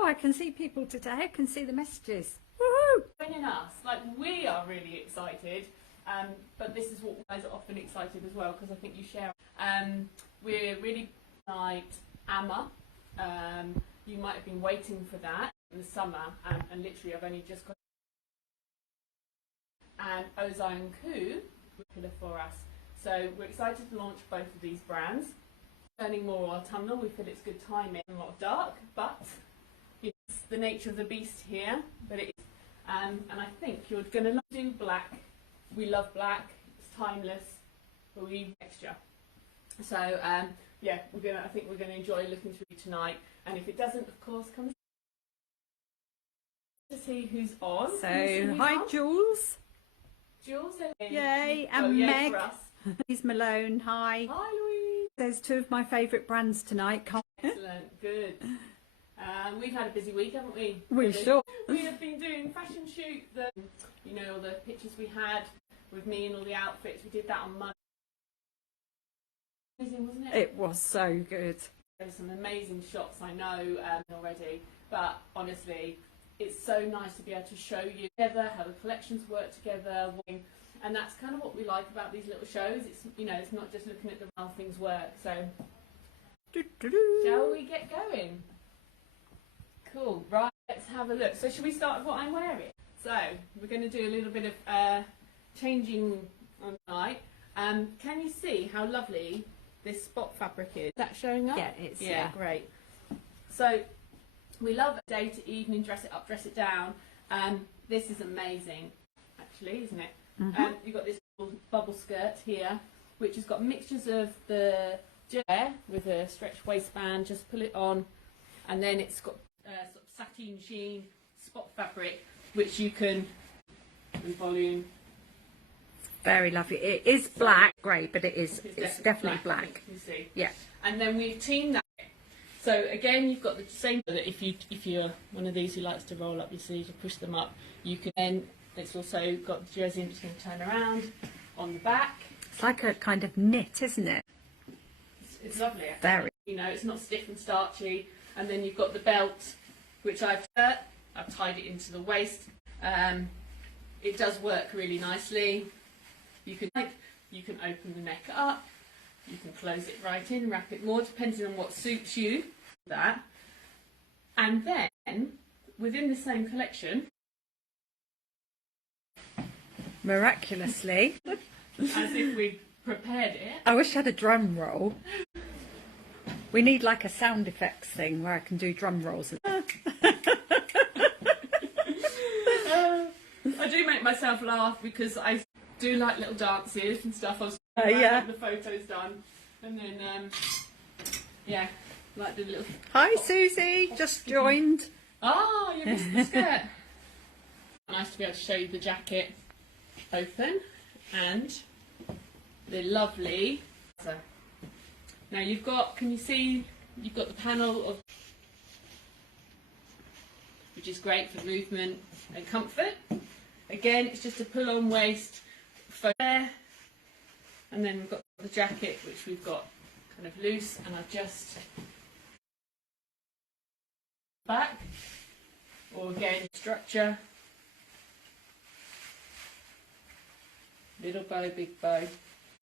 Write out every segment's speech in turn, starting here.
Oh, I can see people today. I can see the messages. Woohoo! Joining us, like we are really excited, but this is what you guys are often excited as well, because I think you share. We're really like Amma. You might have been waiting for that in the summer, and literally I've only just got. And Ozai and Ku were popular for us, so we're excited to launch both of these brands. Turning more autumnal, we feel it's good timing. A lot of dark, but it's the nature of the beast here. But it is, and I think you're going to do black. We love black. It's timeless, but we use texture. So yeah, I think we're gonna enjoy looking through tonight. And if it doesn't, of course, come to see who's on. So hi, on? Jules. Jules, yay, and Meg. Louise Malone, hi. Hi, Louise. There's two of my favourite brands tonight. Excellent, good. We've had a busy week, haven't we? We sure. We have been doing fashion shoot. You know, all the pictures we had with me and all the outfits. We did that on Monday. Amazing, wasn't it? It was so good. There's some amazing shots, I know, already. But honestly, it's so nice to be able to show you together how the collections work together. And that's kind of what we like about these little shows. It's, you know, it's not just looking at how things work. So, shall we get going? Cool. Right, let's have a look. So, should we start with what I'm wearing? So, we're going to do a little bit of changing on tonight. Can you see how lovely this spot fabric is? Is that showing up? Yeah, it's great. So, we love day to evening, dress it up, dress it down. This is amazing, actually, isn't it? You've got this little bubble skirt here, which has got mixtures of the hair with a stretched waistband. Just pull it on, and then it's got sort of sateen sheen spot fabric, which you can volume. Very lovely. It is black, grey, but it's definitely black. You see. Yeah. And then we've teamed that. So again, you've got the same. That if you're one of these who likes to roll up your sleeves or push them up, you can then. It's also got the jersey. I'm just going to turn around on the back. It's like a kind of knit, isn't it? It's lovely. Very. You know, it's not stiff and starchy. And then you've got the belt, which I've tied it into the waist. It does work really nicely. You can open the neck up. You can close it right in, wrap it more, depending on what suits you. That. And then within the same collection. Miraculously. As if we prepared it. I wish I had a drum roll. We need like a sound effects thing where I can do drum rolls. I do make myself laugh because I do like little dances and stuff. I was yeah. The photos done. And then, yeah, like the little... Hi Susie, just joined. Oh, you missed the skirt. Nice to be able to show you the jacket. Open and the lovely. Now you've got, can you see, you've got the panel of, which is great for movement and comfort. Again, it's just a pull-on waist there, and then we've got the jacket, which we've got kind of loose, and I've just back, or again structure. Little bow, big bow.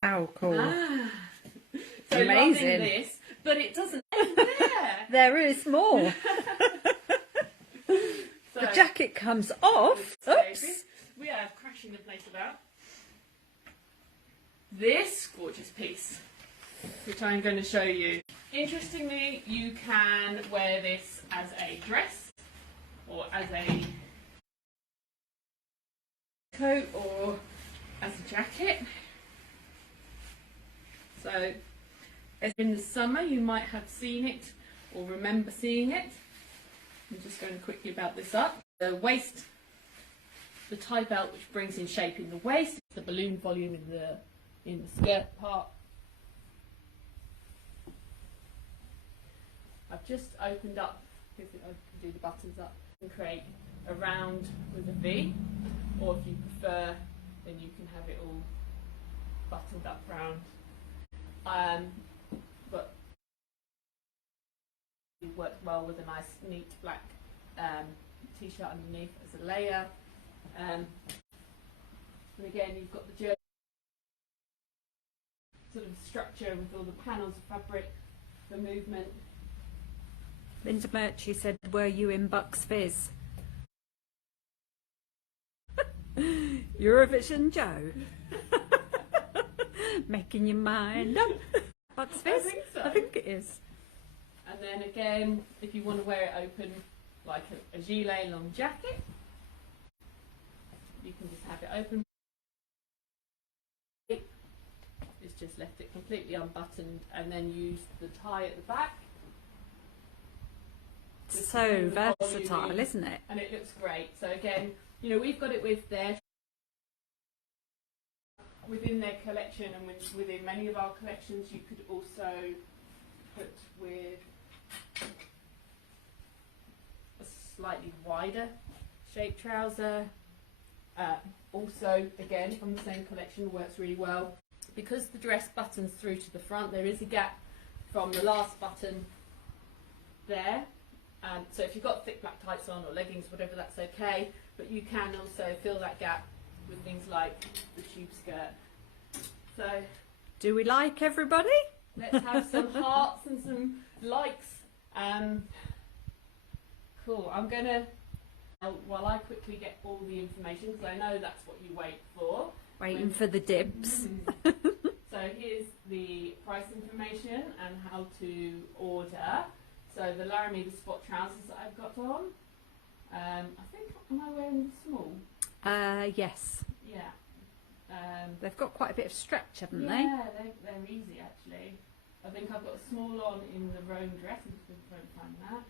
Oh, cool. So amazing. Loving this, but it doesn't end there. There is more. So, the jacket comes off. Oops. We are crashing the place about. This gorgeous piece, which I'm going to show you. Interestingly, you can wear this as a dress, or as a coat, or as a jacket. So, as in the summer, you might have seen it or remember seeing it. I'm just going to quickly belt this up. The waist, the tie belt, which brings in shape in the waist, the balloon volume in the skirt part. I've just opened up, if I can do the buttons up, and create a round with a V, or if you prefer, then you can have it all buttoned up round. But It worked well with a nice neat black t-shirt underneath as a layer. And again, you've got the jersey sort of structure with all the panels of fabric, the movement. Linda Murchie said, were you in Bucks Fizz? Eurovision Joe. Making your mind up. Bucks Fizz? I think so. I think it is. And then again, if you want to wear it open like a gilet long jacket, you can just have it open. It's just left it completely unbuttoned and then use the tie at the back. So versatile, isn't it? And it looks great. So again, you know, we've got it with within their collection, and within many of our collections you could also put with a slightly wider shaped trouser. Also, again, from the same collection, works really well. Because the dress buttons through to the front, there is a gap from the last button there. So if you've got thick black tights on or leggings, whatever, that's okay. But you can also fill that gap with things like the tube skirt. So, do we like everybody? Let's have some hearts and some likes. Cool. I'm going to, while I quickly get all the information, because I know that's what you wait for. Waiting for the dibs. So here's the price information and how to order. So the Laramie, the spot trousers that I've got on. I think, am I wearing small? Yes. Yeah. They've got quite a bit of stretch, haven't they? Yeah, they're easy actually. I think I've got a small on in the Rome dress. I'm just going to try and find that.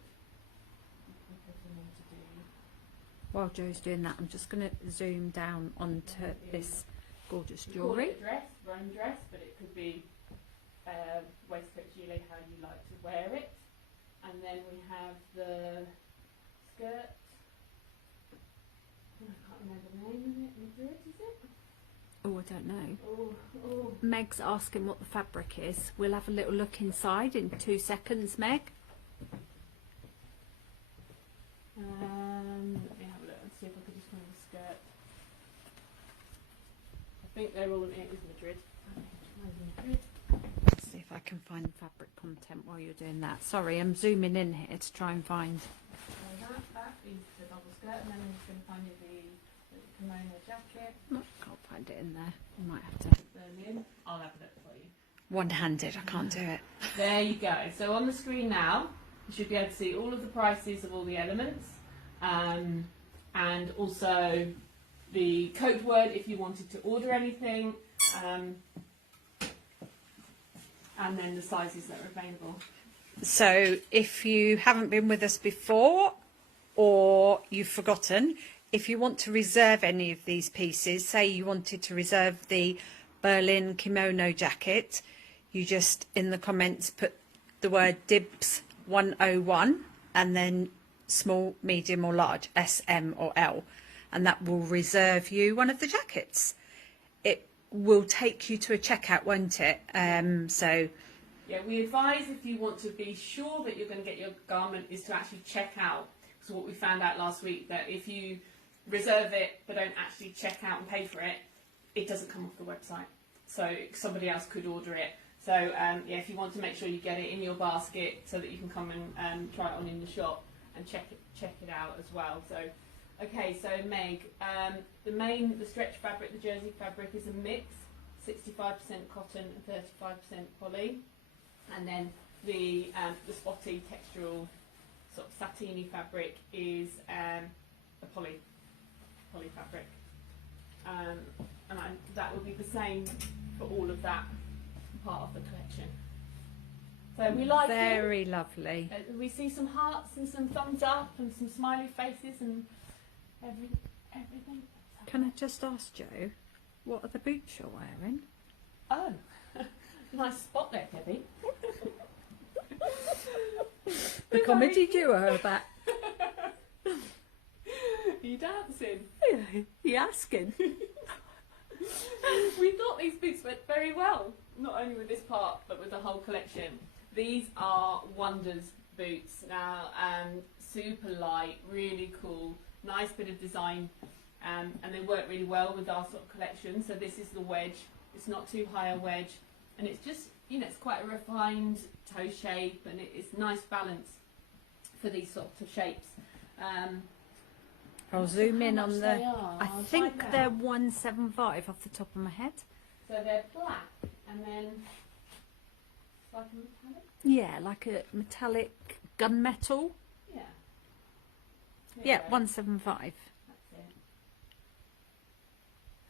While Joe's doing that, I'm just going to zoom down onto this gorgeous jewellery. Call it a dress, Rome dress, but it could be waistcoat gilet, how you like to wear it. And then we have the skirt. Oh, I can't remember the name of it. Madrid, is it? Oh, I don't know. Oh. Meg's asking what the fabric is. We'll have a little look inside in 2 seconds, Meg. Let me have a look and see if I can just find the skirt. I think they're all, it is Madrid. Let's see if I can find fabric content while you're doing that. Sorry, I'm zooming in here to try and find. So that is the double skirt, and then I'm just going to find you the kimono jacket. Oh, can't find it in there. I might have to. I'll have a look for you. One-handed, I can't do it. There you go. So on the screen now, you should be able to see all of the prices of all the elements, and also the code word if you wanted to order anything, and then the sizes that are available. So if you haven't been with us before or you've forgotten, if you want to reserve any of these pieces, say you wanted to reserve the Berlin kimono jacket, you just in the comments put the word dibs 101 and then small, medium or large, S, M or L, and that will reserve you one of the jackets. It will take you to a checkout, won't it? Yeah, we advise if you want to be sure that you're going to get your garment is to actually check out. So what we found out last week, that if you reserve it but don't actually check out and pay for it, it doesn't come off the website. So somebody else could order it. So yeah, if you want to make sure you get it in your basket so that you can come and try it on in the shop and check it out as well. So okay, so Meg, the stretch fabric, the jersey fabric is a mix, 65% cotton and 35% poly, and then the spotty textural sort of satiny fabric is a poly fabric, and that will be the same for all of that part of the collection. So we like very it. Lovely. We see some hearts and some thumbs up and some smiley faces and everything. Can I just ask Joe, what are the boots you're wearing? Oh, nice spot there, Debbie. The comedy duo are back. Are you dancing? You asking? We thought these boots went very well, not only with this part but with the whole collection. These are wonders boots. Now, super light, really cool, nice bit of design, and they work really well with our sort of collection. So this is the wedge. It's not too high a wedge, and it's just, you know, it's quite a refined toe shape, and it's nice balance for these sorts of shapes. I'll zoom in on the. I I'll think find they're out. 175 off the top of my head. So they're black, and then it's like a metallic. Yeah, like a metallic gunmetal. Yeah. Yeah, There you go. 175. That's it.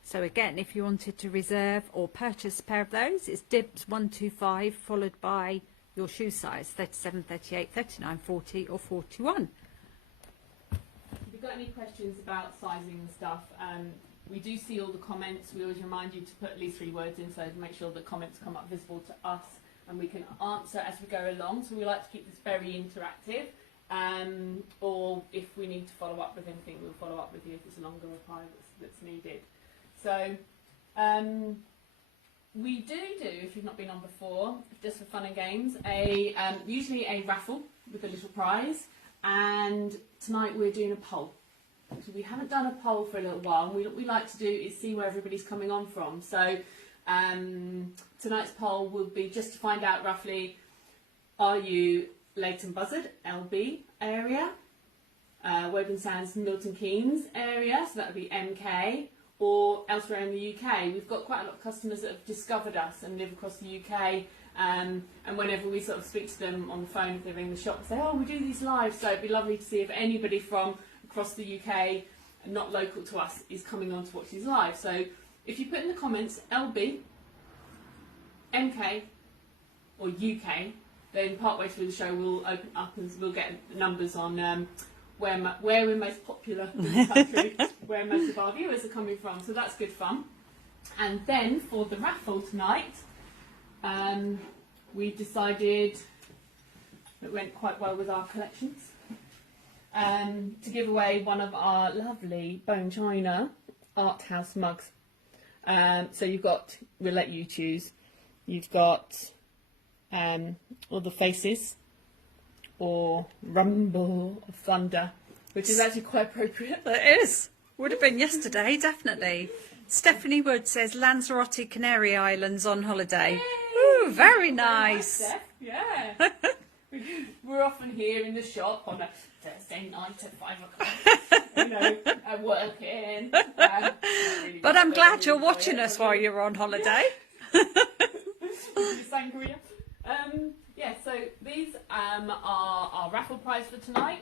So again, if you wanted to reserve or purchase a pair of those, it's dibs 125 followed by your shoe size 37, 38, 39, 40 or 41. If you've got any questions about sizing and stuff, we do see all the comments. We always remind you to put at least 3 words in, so to make sure the comments come up visible to us and we can answer as we go along. So we like to keep this very interactive, or if we need to follow up with anything, we'll follow up with you if it's a longer reply that's needed. So we do, if you've not been on before, just for fun and games, usually a raffle with a little prize, and tonight we're doing a poll. So we haven't done a poll for a little while, and what we like to do is see where everybody's coming on from. So tonight's poll will be just to find out roughly, are you Leighton Buzzard, LB area, Woburn Sands, Milton Keynes area, so that would be MK, or elsewhere in the UK. We've got quite a lot of customers that have discovered us and live across the UK, and whenever we sort of speak to them on the phone, if they ring the shop and say, oh, we do these live, so it'd be lovely to see if anybody from across the UK and not local to us is coming on to watch these live. So if you put in the comments LB, MK or UK, then partway through the show we'll open up and we'll get numbers on where we're most popular in the country, where most of our viewers are coming from. So that's good fun. And then for the raffle tonight, we decided it went quite well with our collections, to give away one of our lovely bone china art house mugs. So you've got, we'll let you choose, you've got all the faces or rumble of thunder, which is actually quite appropriate. It is. Would have been yesterday, definitely. Stephanie Wood says Lanzarote, Canary Islands on holiday. Yay! Ooh, very nice. Steph. Yeah. We're often here in the shop on a Thursday night at 5 o'clock, you know, working. Really But I'm glad you're enjoy watching it. us while you're on holiday. Sangria. Yeah, so these are our raffle prize for tonight.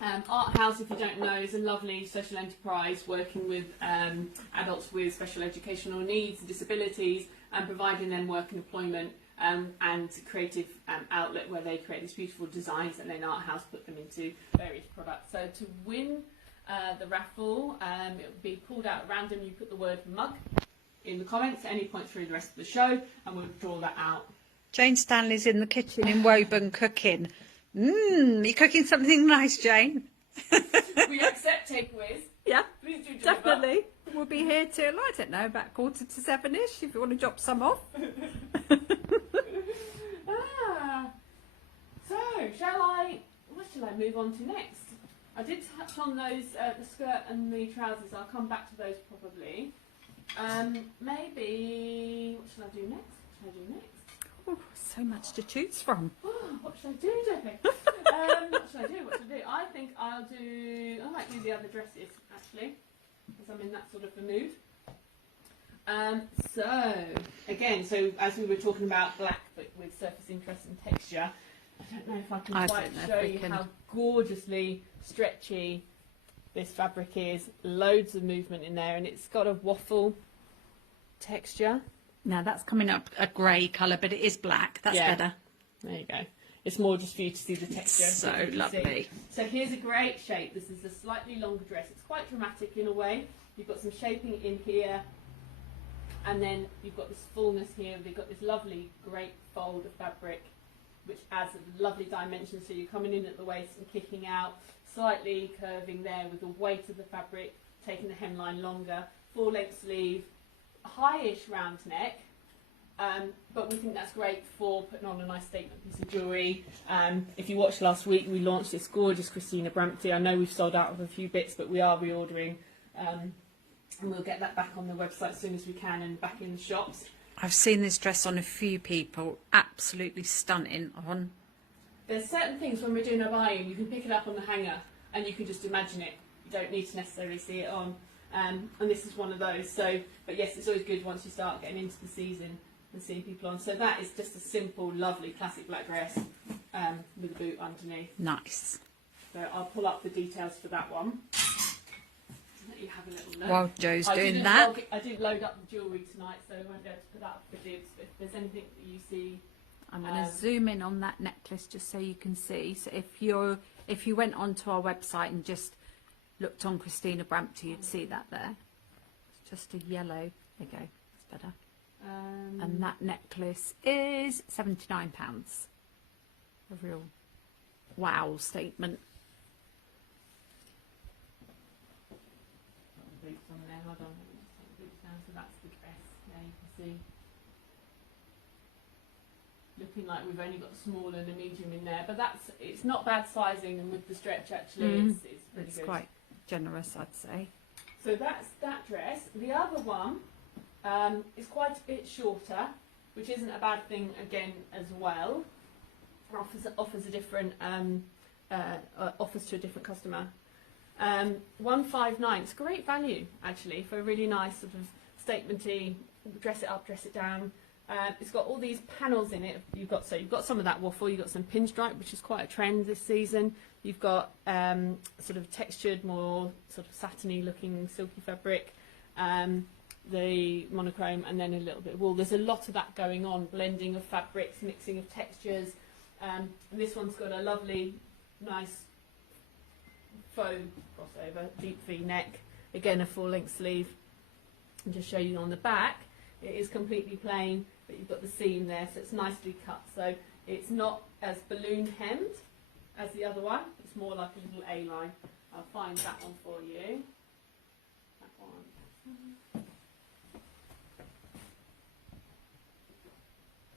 Art House, if you don't know, is a lovely social enterprise working with adults with special educational needs and disabilities, and providing them work and employment and creative outlet where they create these beautiful designs, and then Art House put them into various products. So to win the raffle, it will be pulled out at random. You put the word mug in the comments at any point through the rest of the show, and we'll draw that out. Jane Stanley's in the kitchen in Woburn cooking. You're cooking something nice, Jane. We accept takeaways. Yeah, Please do deliver. definitely. We'll be here till, I don't know, about 7:45ish if you want to drop some off. So what shall I move on to next? I did touch on those, the skirt and the trousers. I'll come back to those probably. Maybe, what shall I do next? Oh, so much to choose from. What should I do, Debbie? What should I do? I think I might do the other dresses, actually, because I'm in that sort of a mood. So as we were talking about black, but with surface interest and texture, I don't know if I can quite show you how gorgeously stretchy this fabric is. Loads of movement in there, and it's got a waffle texture. Now that's coming up a grey colour, but it is black. That's better. There you go. It's more just for you to see the texture. So lovely. So here's a great shape. This is a slightly longer dress. It's quite dramatic in a way. You've got some shaping in here, and then you've got this fullness here. You've got this lovely great fold of fabric, which adds a lovely dimension. So you're coming in at the waist and kicking out, slightly curving there with the weight of the fabric, taking the hemline longer, full length sleeve, highish round neck, But we think that's great for putting on a nice statement piece of jewellery. If you watched last week, we launched this gorgeous Christina Brampton. I know we've sold out of a few bits, but we are reordering. And we'll get that back on the website as soon as we can and back in the shops. I've seen this dress on a few people. Absolutely stunning on. There's certain things when we're doing a buying, you can pick it up on the hanger and you can just imagine it. You don't need to necessarily see it on. And this is one of those. So, but yes, it's always good once you start getting into the season and seeing people on. So that is just a simple, lovely, classic black dress with a boot underneath. Nice. So I'll pull up the details for that one. Let you have a little look. While Joe's doing that. I didn't load up the jewellery tonight, so I won't be able to put that up for dibs. But if there's anything that you see, I'm going to zoom in on that necklace just so you can see. So if you went onto our website and just looked on Christina Brampton, you'd see that there. It's just a yellow. There you go. It's better. And that necklace is £79. A real wow statement. Boots on there. Hold on. Let me just take the boots down. So that's the dress. There you can see. Looking like we've only got a small and a medium in there, but it's not bad sizing, and with the stretch actually it's pretty good. Quite generous, I'd say. So that's that dress. The other one is quite a bit shorter, which isn't a bad thing again as well. Offers a different offers to a different customer. 159. It's great value actually for a really nice sort of statementy. Dress it up, dress it down. It's got all these panels in it. You've got some of that waffle. You've got some pinstripe, which is quite a trend this season. You've got sort of textured, more sort of satiny looking silky fabric, the monochrome, and then a little bit of wool. There's a lot of that going on, blending of fabrics, mixing of textures. And this one's got a lovely, nice faux crossover, deep V neck. Again, a full-length sleeve. And just show you on the back, it is completely plain, but you've got the seam there, so it's nicely cut. So it's not as balloon hemmed as the other one. It's more like a little A-line. I'll find that one for you. That one.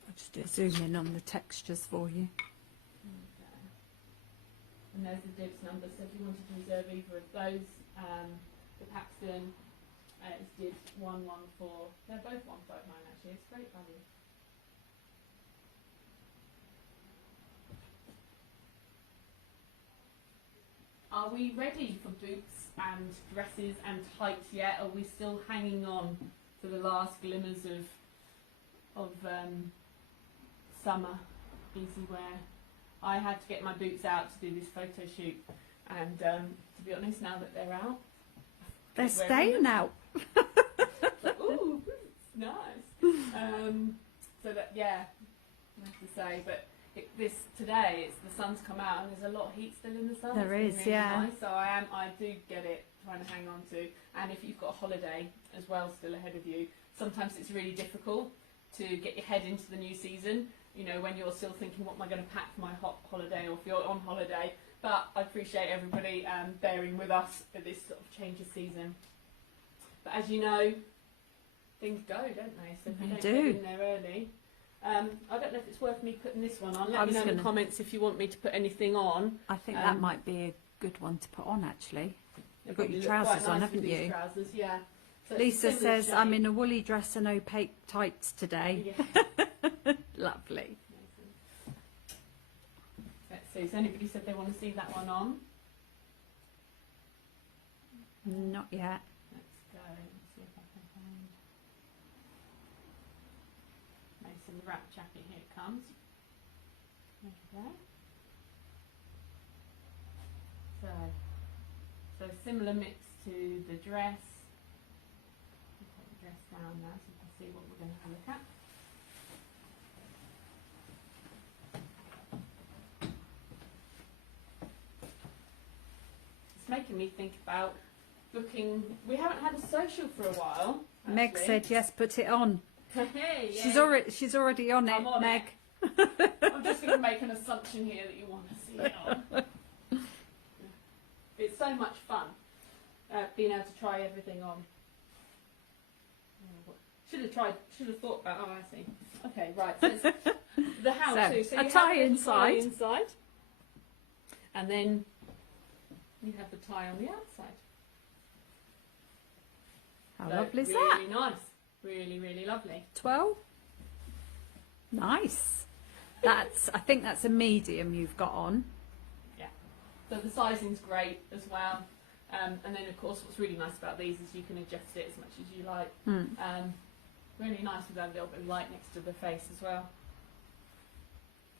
I'll just do a zoom in on the textures for you. Okay. And there's the dibs number, so if you wanted to reserve either of those, the Paxton is dibs 114. They're both 159 actually. It's great value. Are we ready for boots and dresses and tights yet? Are we still hanging on for the last glimmers of summer easy wear? I had to get my boots out to do this photo shoot, and to be honest, now that they're out, they're staying out. Ooh, nice. So that, yeah, I have to say, but today the sun's come out and there's a lot of heat still in the sun. There it's is, really yeah. Nice. So I do get it, trying to hang on to. And if you've got a holiday as well still ahead of you, sometimes it's really difficult to get your head into the new season. You know, when you're still thinking, what am I going to pack for my holiday, or if you're on holiday. But I appreciate everybody bearing with us for this sort of change of season. But as you know, things go, don't they? So if you don't get in there early. I don't know if it's worth me putting this one on. Let me know in the comments if you want me to put anything on. I think that might be a good one to put on, actually. You've got your trousers on, haven't you? Trousers, yeah. So Lisa says, I'm in a woolly dress and opaque tights today. Yeah. Lovely. Let's see, has anybody said they want to see that one on? Not yet. Let's go and see if I can find. Mason wrap jacket, here it comes. There we go. So similar mix to the dress. I'll take the dress down now so you can see what we're going to have a look at. It's making me think about booking. We haven't had a social for a while. Actually. Meg said yes, put it on. Hey, yeah. She's already on it, I'm on Meg. it. I'm just going to make an assumption here that you want to see it on. It's so much fun being able to try everything on. Should have thought about. Oh, I see. Okay, right. So it's the how-to. So a you tie have a tie inside. inside, and then you have the tie on the outside. How So lovely is really that? Really nice. Really, really lovely. 12. Nice. I think that's a medium you've got on. Yeah. So the sizing's great as well. And then of course what's really nice about these is you can adjust it as much as you like. Really nice with that little bit of light next to the face as well.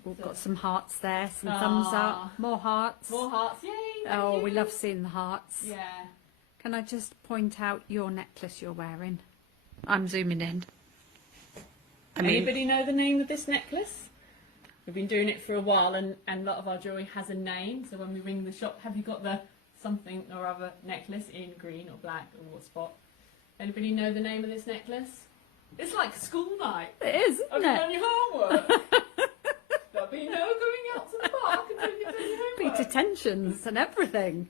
We've got some hearts there, some thumbs up, more hearts. More hearts, yay! Oh, we love seeing the hearts. Yeah. Can I just point out your necklace you're wearing? I'm zooming in. Anybody know the name of this necklace? We've been doing it for a while, and a lot of our jewellery has a name. So when we ring the shop, have you got the something or other necklace in green or black or what spot? Anybody know the name of this necklace? It's like school night. It is, Have isn't you it? done your homework? There'll be no going out to the park until you've done your Be homework. detentions and everything.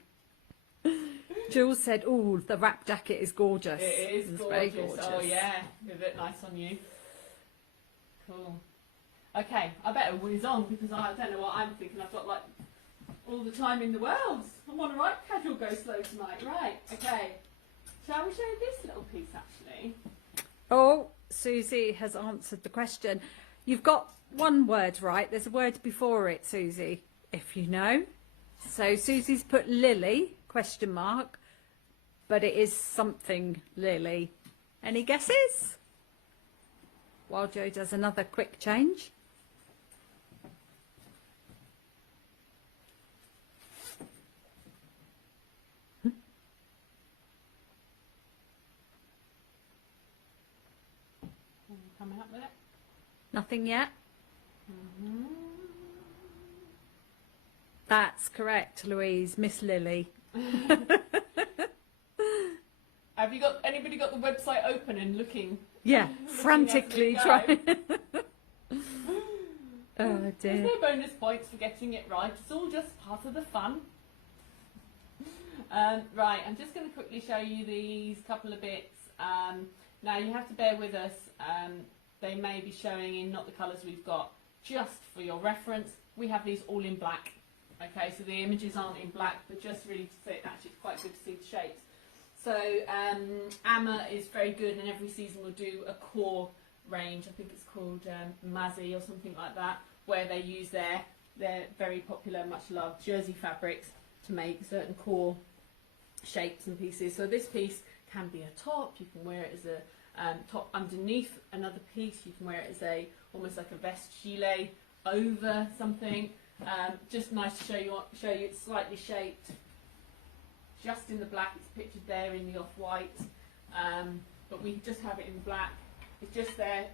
Jules said, "Oh, the wrap jacket is gorgeous." It is It's gorgeous. very gorgeous. Oh yeah, it'll look nice on you. Cool. Okay, I better whiz on because I don't know what I'm thinking. I've got like all the time in the world. I'm on a right casual go slow tonight. Right, okay. Shall we show this little piece actually? Oh, Susie has answered the question. You've got one word right. There's a word before it, Susie, if you know. So Susie's put lily, question mark, but it is something lily. Any guesses? While Joe does another quick change. Coming up with it. Nothing yet? That's correct, Louise. Miss Lily. Have you got anybody got the website open and looking? Yeah, Looking frantically as we go? trying. Oh There's dear. no bonus points for getting it right. It's all just part of the fun. Right, I'm just going to quickly show you these couple of bits. Now you have to bear with us. They may be showing in not the colours we've got. Just for your reference, we have these all in black. Okay, so the images aren't in black, but just really to say, actually it's quite good to see the shapes. So Amma is very good, and every season we'll do a core range. I think it's called Mazzy or something like that, where they use their very popular, much loved jersey fabrics to make certain core shapes and pieces. So this piece can be a top. You can wear it as a top underneath another piece. You can wear it as almost like a vest gilet over something. Just nice to show you it's slightly shaped. Just in the black, it's pictured there in the off-white, but we just have it in black. It's just there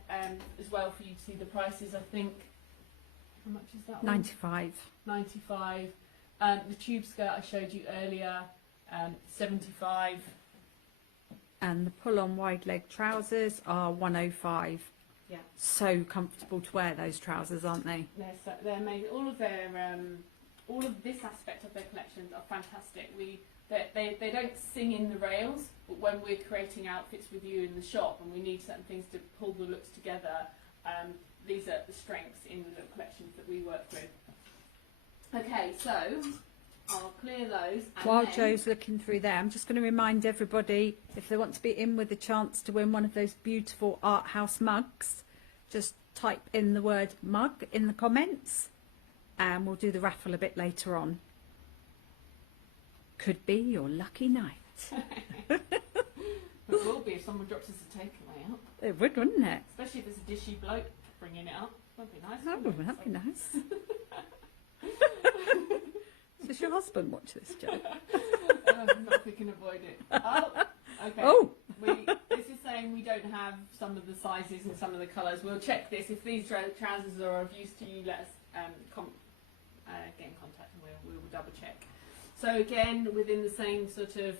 as well for you to see the prices. I think, how much is that one? 95. 95. The tube skirt I showed you earlier, 75. And the pull-on wide leg trousers are 105. Yeah. So comfortable to wear those trousers, aren't they? They're made. All of this aspect of their collections are fantastic. They don't sing in the rails, but when we're creating outfits with you in the shop and we need certain things to pull the looks together, these are the strengths in the look collections that we work with. Okay, so I'll clear those. And While then, Joe's looking through there, I'm just going to remind everybody, if they want to be in with a chance to win one of those beautiful Art House mugs, just type in the word mug in the comments and we'll do the raffle a bit later on. Could be your lucky night. it will be if someone drops us a takeaway out, It would, wouldn't it? especially if there's a dishy bloke bringing it up. That'd be nice. Oh, wouldn't it? that'd be nice. Does your husband watch this, Joe? Not if we can avoid it. Oh, okay. Oh! This is saying we don't have some of the sizes and some of the colours. We'll check this. If these trousers are of use to you, let us get in contact and we will double check. So again, within the same sort of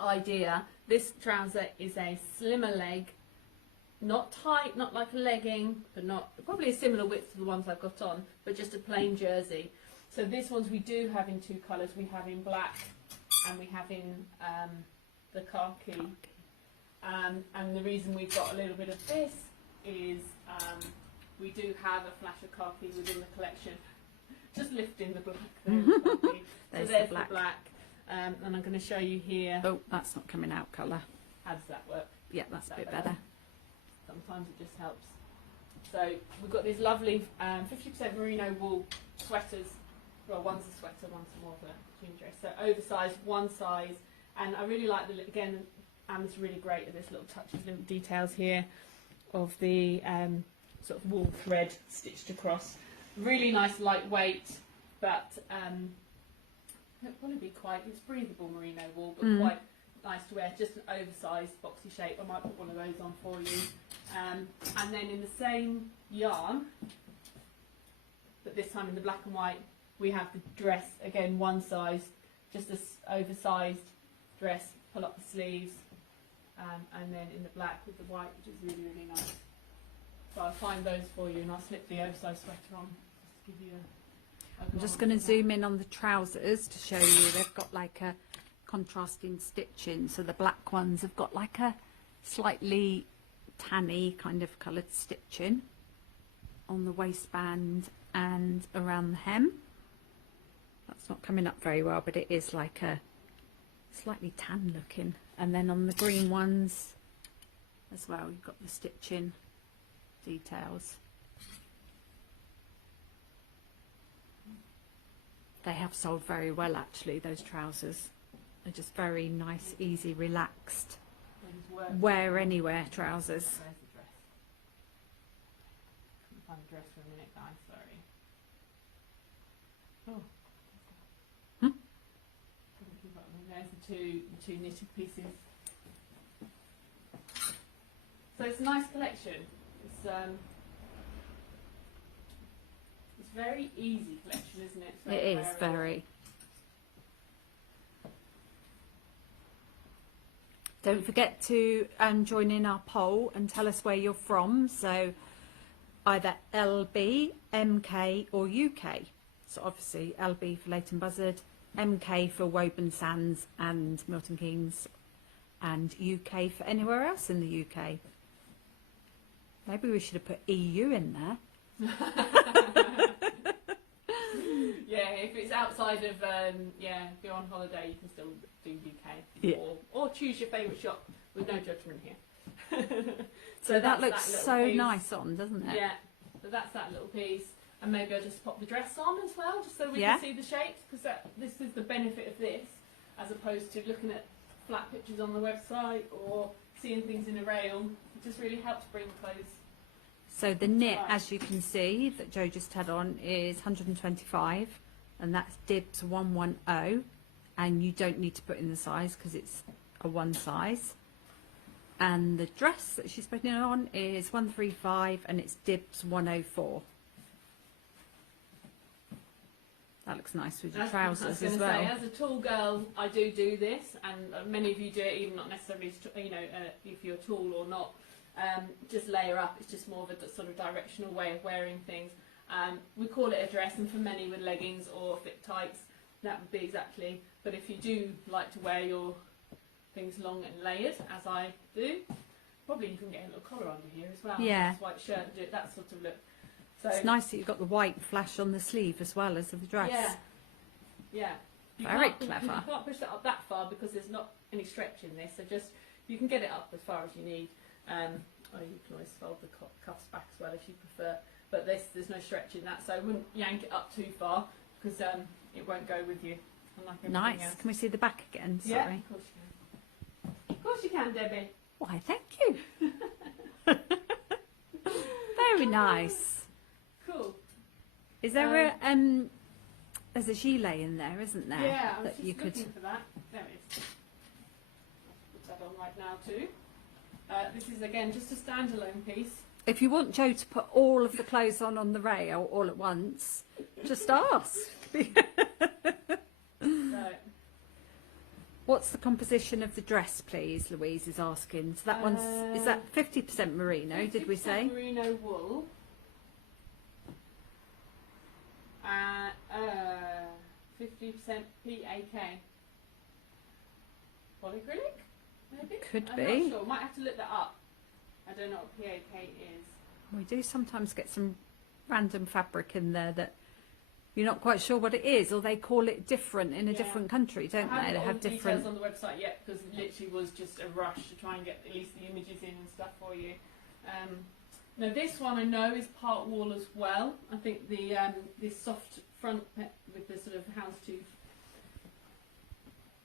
idea, this trouser is a slimmer leg, not tight, not like a legging, but probably a similar width to the ones I've got on, but just a plain jersey. So this ones we do have in two colours. We have in black and we have in the khaki. And the reason we've got a little bit of this is we do have a flash of khaki within the collection. Just lifting the black there. So there's the black. And I'm going to show you here. Oh, that's not coming out colour. How does that work? Yeah, that's a bit better. Sometimes it just helps. So we've got these lovely 50% merino wool sweaters. Well, one's a sweater, one's more of a jean dress. So oversized, one size. And I really like the, again, Amma's really great at this little touches, little details here of the sort of wool thread stitched across. Really nice, lightweight, but it'll probably be quite, it's breathable merino wool, but quite nice to wear. Just an oversized, boxy shape. I might put one of those on for you. And then in the same yarn, but this time in the black and white, we have the dress, again, one size, just this oversized dress, pull up the sleeves, and then in the black with the white, which is really, really nice. So I'll find those for you, and I'll slip the oversized sweater on, just to give you a I'm just going to zoom in on the trousers to show you. They've got like a contrasting stitching, so the black ones have got like a slightly tanny kind of coloured stitching on the waistband and around the hem. That's not coming up very well, but it is like a slightly tan looking. And then on the green ones as well, you've got the stitching details. They have sold very well actually, those trousers. They're just very nice, easy, relaxed, wear anywhere trousers. Where's the dress? Couldn't find the dress for a minute, guys, sorry. Oh. There's the two knitted pieces. So it's a nice collection. It's very easy collection, isn't it? It is very. Don't forget to join in our poll and tell us where you're from. So either LB, MK or UK. So obviously LB for Leighton Buzzard, MK for Woburn Sands and Milton Keynes, and UK for anywhere else in the UK. Maybe we should have put EU in there. Yeah, if it's outside of, if you're on holiday, you can still do UK. Yeah. Or choose your favourite shop with no judgment here. So that looks so piece. Nice on, doesn't it? Yeah, so that's that little piece. And maybe I'll just pop the dress on as well, just so we can see the shapes, because this is the benefit of this, as opposed to looking at flat pictures on the website or seeing things in a rail. It just really helps bring clothes. So the knit, as you can see, that Joe just had on is 125, and that's Dibs 110, and you don't need to put in the size because it's a one size. And the dress that she's putting on is 135, and it's Dibs 104. That looks nice with your trousers as well. As a tall girl, I do this, and many of you do it, even not necessarily, if you're tall or not. Just layer up. It's just more of a sort of directional way of wearing things. We call it a dress, and for many with leggings or thick tights, that would be exactly. But if you do like to wear your things long and layered, as I do, probably you can get a little collar under here as well. Yeah. Nice white shirt and do it that sort of look. So it's nice that you've got the white flash on the sleeve as well as of the dress. Yeah. Yeah. Very clever. You can't push that up that far because there's not any stretch in this. So just you can get it up as far as you need. Or you can always fold the cuffs back as well if you prefer. But there's no stretch in that, so I wouldn't yank it up too far because it won't go with you. Unlike Nice. else. Can we see the back again? Sorry. Yeah, of course you can. Of course you can, Debbie. Why, thank you. Very nice. Cool. Is there there's a gilet in there, isn't there? Yeah, I was that just you could. looking for that. There it is. Put that on right now too. This is again just a standalone piece. If you want Joe to put all of the clothes on the rail all at once, just ask. Right. What's the composition of the dress, please? Louise is asking. So that one's is that 50% merino? Did we say? Merino wool. 50% PAK. Polyacrylic? Maybe? Could I'm be. not sure. Might have to look that up. I don't know what PAK is. We do sometimes get some random fabric in there that you're not quite sure what it is, or they call it different in a different country, don't I they? They haven't got all have the different. details on the website yet because it literally was just a rush to try and get at least the images in and stuff for you. Now this one I know is part wool as well. I think the this soft front with the sort of houndstooth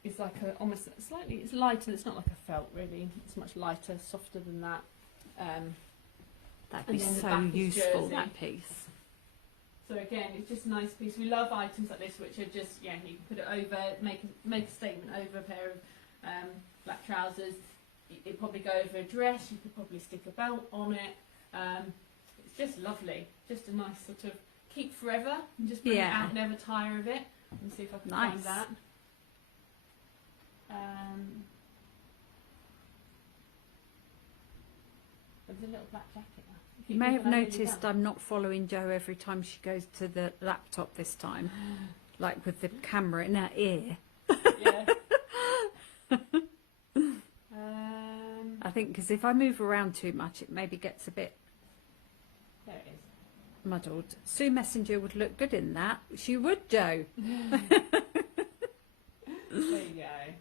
is like a almost slightly. It's lighter. It's not like a felt really. It's much lighter, softer than that. That'd be and then the so back is useful, jersey. that piece. So again, it's just a nice piece. We love items like this, which are just you can put it over, make a statement over a pair of black trousers. It'd probably go over a dress. You could probably stick a belt on it. It's just lovely. Just a nice sort of keep forever and just bring it out, never tire of it. Let me see if I can find that. There's a little black jacket. You may have noticed I'm not following Jo every time she goes to the laptop this time, like with the camera in her ear. Yeah. I think because if I move around too much, it maybe gets a bit There it is. muddled. Sue Messenger would look good in that. She would, Jo. There you go.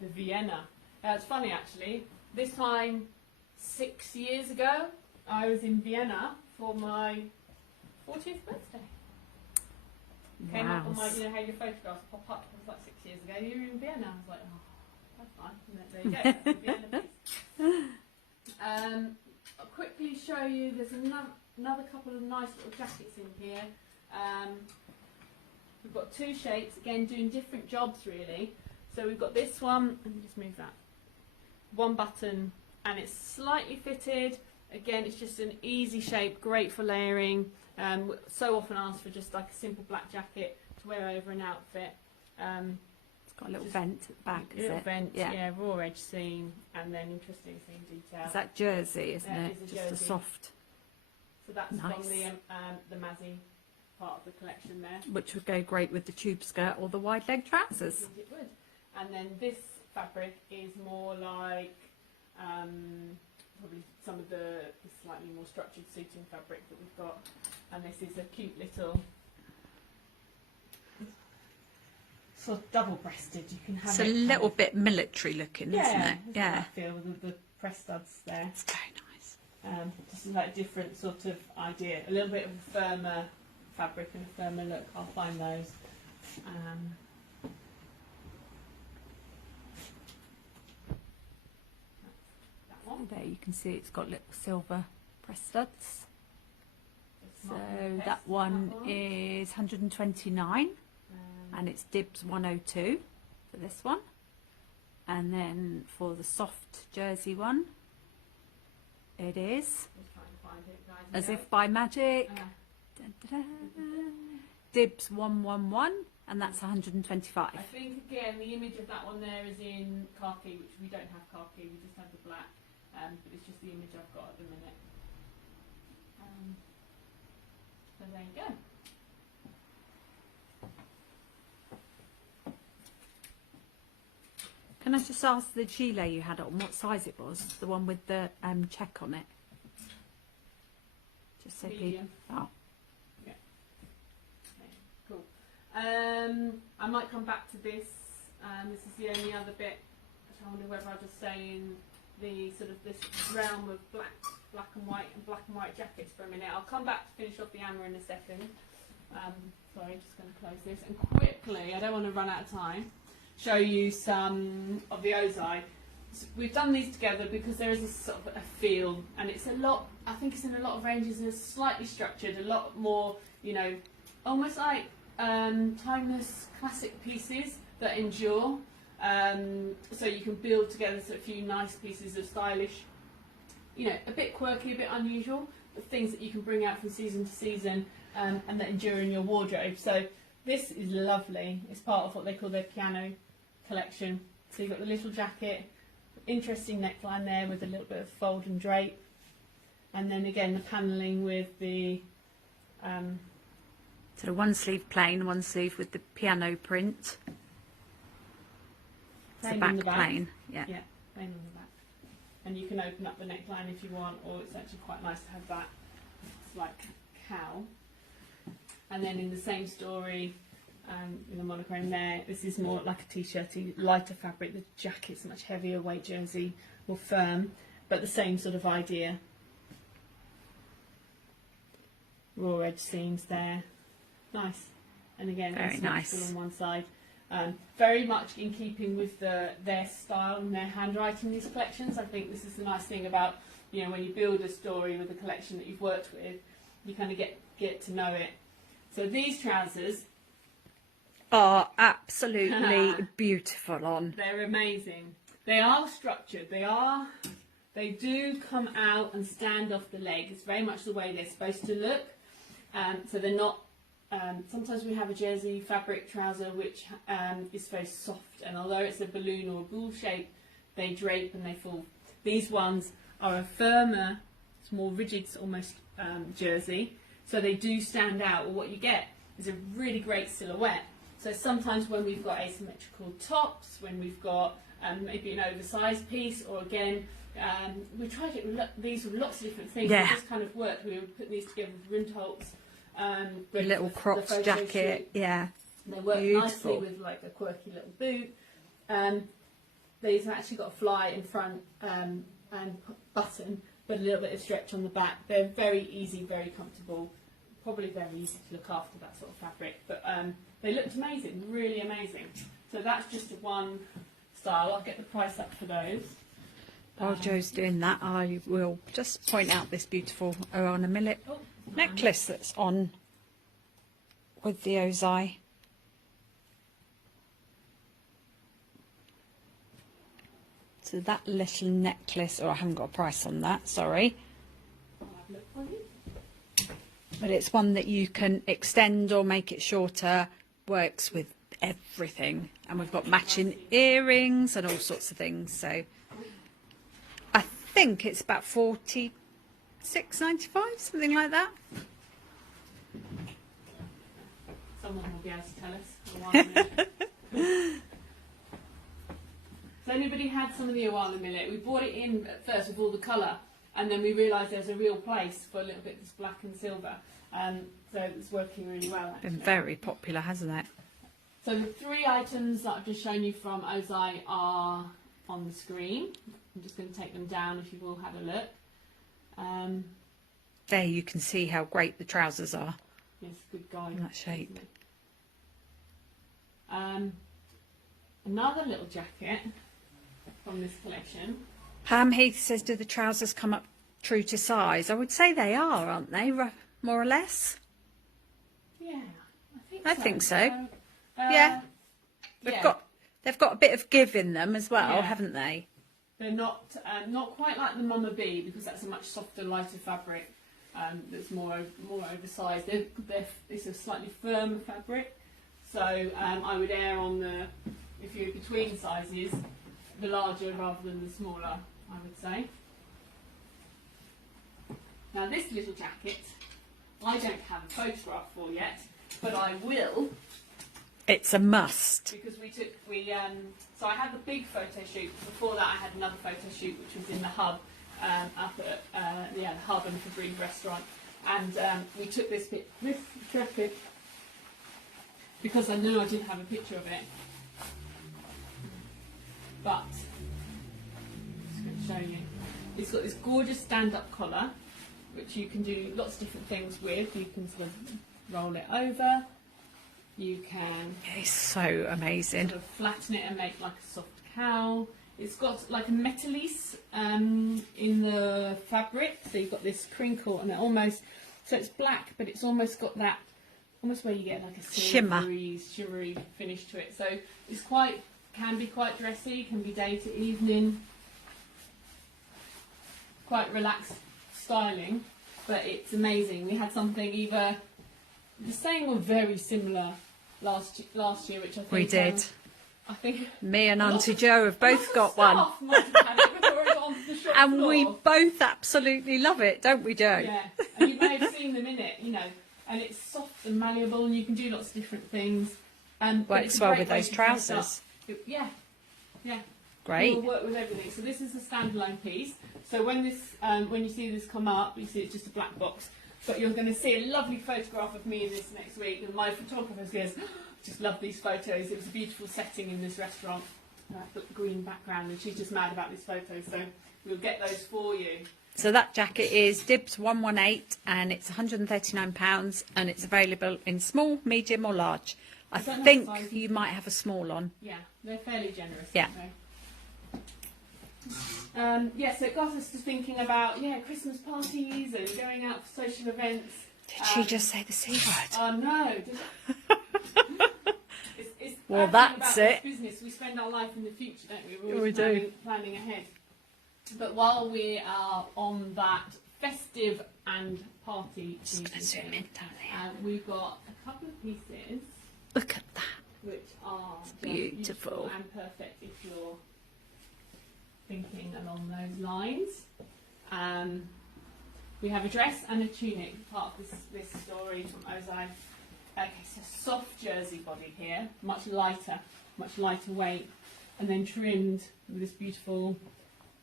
The Vienna. It's funny actually. This time 6 years ago, I was in Vienna for my 40th birthday. Came up on my, you know how your photographs pop up. It was like 6 years ago. You were in Vienna. I was like, oh, that's fine. And there you go. That's the Vienna piece. I'll quickly show you. There's another couple of nice little jackets in here. We've got two shapes. Again, doing different jobs really. So we've got this one. Let me just move that. One button, and it's slightly fitted. Again, it's just an easy shape, great for layering. So often asked for just like a simple black jacket to wear over an outfit. It's got a little vent at the back, is Little it? vent, yeah, raw edge seam, and then interesting seam detail. Is that jersey, isn't Yeah, it? it is a Just jersey. a soft, So that's Nice. from the Mazzy part of the collection there. which would go great with the tube skirt or the wide leg trousers. I think it would. And then this fabric is more like probably some of the slightly more structured suiting fabric that we've got. And this is a cute little sort of double-breasted. You can have It's it a kind little of- bit military looking, isn't it? it's got Yeah. that feel with the press studs there. It's very nice. Just like a different sort of idea. A little bit of a firmer fabric and a firmer look. I'll find those. That one. There you can see it's got little silver press studs. It's So not in the that test, one is 129 and it's Dibs 102 for this one. And then for the soft jersey one, it is Just try and find it, guys. As Yeah. If by Magic, Uh, dun, dun, dun, Dibs 111 and that's 125. I think again the image of that one there is in khaki, which we don't have khaki, we just have the black, but it's just the image I've got at the minute. So there you go. Can I just ask the gilet you had on what size it was? The one with the check on it. Just so people. Medium. Oh, Okay, cool. I might come back to this. This is the only other bit. I wonder whether I'll just stay in the sort of this realm of black and white jackets for a minute. I'll come back to finish off the Amma in a second. Sorry, just going to close this and quickly. I don't want to run out of time. Show you some of the Ozai. So we've done these together because there is this sort of a feel, and it's a lot. I think it's in a lot of ranges, and it's slightly structured, a lot more, you know, almost like timeless classic pieces that endure. So you can build together a few nice pieces of stylish, you know, a bit quirky, a bit unusual, but things that you can bring out from season to season and that endure in your wardrobe. So this is lovely. It's part of what they call their piano collection. So you've got the little jacket, interesting neckline there with a little bit of fold and drape, and then again the panelling with the so one sleeve plain, one sleeve with the piano print. It's plain the in back the back. plain, yeah. Yeah, plain on the back. And you can open up the neckline if you want, or it's actually quite nice to have that. It's like cowl. And then in the same story, in the monochrome there, this is more like a t-shirty, lighter fabric. The jacket's a much heavier weight jersey, more firm, but the same sort of idea. Raw edge seams there, nice. And again, very nice on one side. Very much in keeping with their style and their handwriting. These collections, I think this is the nice thing about, you know, when you build a story with a collection that you've worked with, you kind of get to know it. So these trousers are absolutely beautiful on. They're amazing. They are structured. They do come out and stand off the leg. It's very much the way they're supposed to look. So they're not. Sometimes we have a jersey fabric trouser which is very soft, and although it's a balloon or a ball shape, they drape and they fall. These ones are a firmer, it's more rigid, almost jersey, so they do stand out. Well, what you get is a really great silhouette. So sometimes when we've got asymmetrical tops, when we've got maybe an oversized piece, or again, we tried it with these with lots of different things. Yeah. It just kind of worked. We were putting these together with Rundholtz. The little cropped jacket, yeah. They work beautiful. nicely with like a quirky little boot. They've actually got a fly in front and button, but a little bit of stretch on the back. They're very easy, very comfortable. Probably very easy to look after, that sort of fabric. But they looked amazing, really amazing. So that's just one style. I'll get the price up for those. While Joe's doing that, I will just point out this beautiful Oana Millet necklace that's on with the Ozai. So that little necklace, I haven't got a price on that, sorry. I'll have a look for you. But it's one that you can extend or make it shorter, works with everything. And we've got matching earrings and all sorts of things. So I think it's about $46.95, something like that. Someone will be able to tell us. So anybody had some of the Oana Millet? We bought it in at first with all the colour, and then we realised there's a real place for a little bit of this black and silver. So it's working really well, actually. Been very popular, hasn't it? So the 3 items that I've just shown you from Ozai are on the screen. I'm just going to take them down if you've all had a look. There you can see how great the trousers are. Yes, good guide. In that shape. Another little jacket from this collection. Pam Heath says, do the trousers come up true to size? I would say they are, aren't they? More or less? Yeah, I think so. Yeah. They've got a bit of give in them as well, haven't they? They're not quite like the Mama B, because that's a much softer, lighter fabric. That's more oversized. It's a slightly firmer fabric, so I would err on the, if you're between sizes, the larger rather than the smaller, I would say. Now this little jacket, I don't have a photograph for yet, but I will. It's a must. Because so I had the big photo shoot. Before that I had another photo shoot which was in the hub, up at the hub and Febreze restaurant, and we took this jacket because I knew I didn't have a picture of it, but I'm just going to show you. It's got this gorgeous stand-up collar which you can do lots of different things with. You can sort of roll it over, you can It's so amazing. sort of flatten it and make like a soft cowl. It's got like a metallise in the fabric, so you've got this crinkle and it almost, so it's black but it's almost got that, almost where you get like a shimmery finish to it. So it's can be quite dressy, can be day to evening, quite relaxed styling, but it's amazing. We had something either the same or very similar last year, which I think We did. I think Me and Auntie Jo have both got one. might have had it before it got onto the shop And floor. we both absolutely love it, don't we, Jo? Yeah, and you may have seen them in it, you know, and it's soft and malleable, and you can do lots of different things. But Works it's a well great with way those to dress trousers. up. Yeah. Great. We'll work with everything. So this is a standalone piece. So when this, when you see this come up, you see it's just a black box. But you're going to see a lovely photograph of me in this next week. And my photographer goes, just love these photos. It was a beautiful setting in this restaurant. Green background, and she's just mad about this photo. So we'll get those for you. So that jacket is Dibs 118 and it's £139 and it's available in small, medium or large. I think you might have a small on. Yeah, they're fairly generous. Yeah. Yeah, so it got us to thinking about Christmas parties and going out for social events. Did she just say the C word? Oh no. It's well, that's about it. Business. We spend our life in the future, don't we? We're We always do. planning ahead. But while we are on that festive and party Just going to zoom in down here. we've got a couple of pieces. Look at that. Which are beautiful and perfect if you're thinking along those lines. We have a dress and a tunic, part of this story from Ozai. Okay, so soft jersey body here, much lighter weight, and then trimmed with this beautiful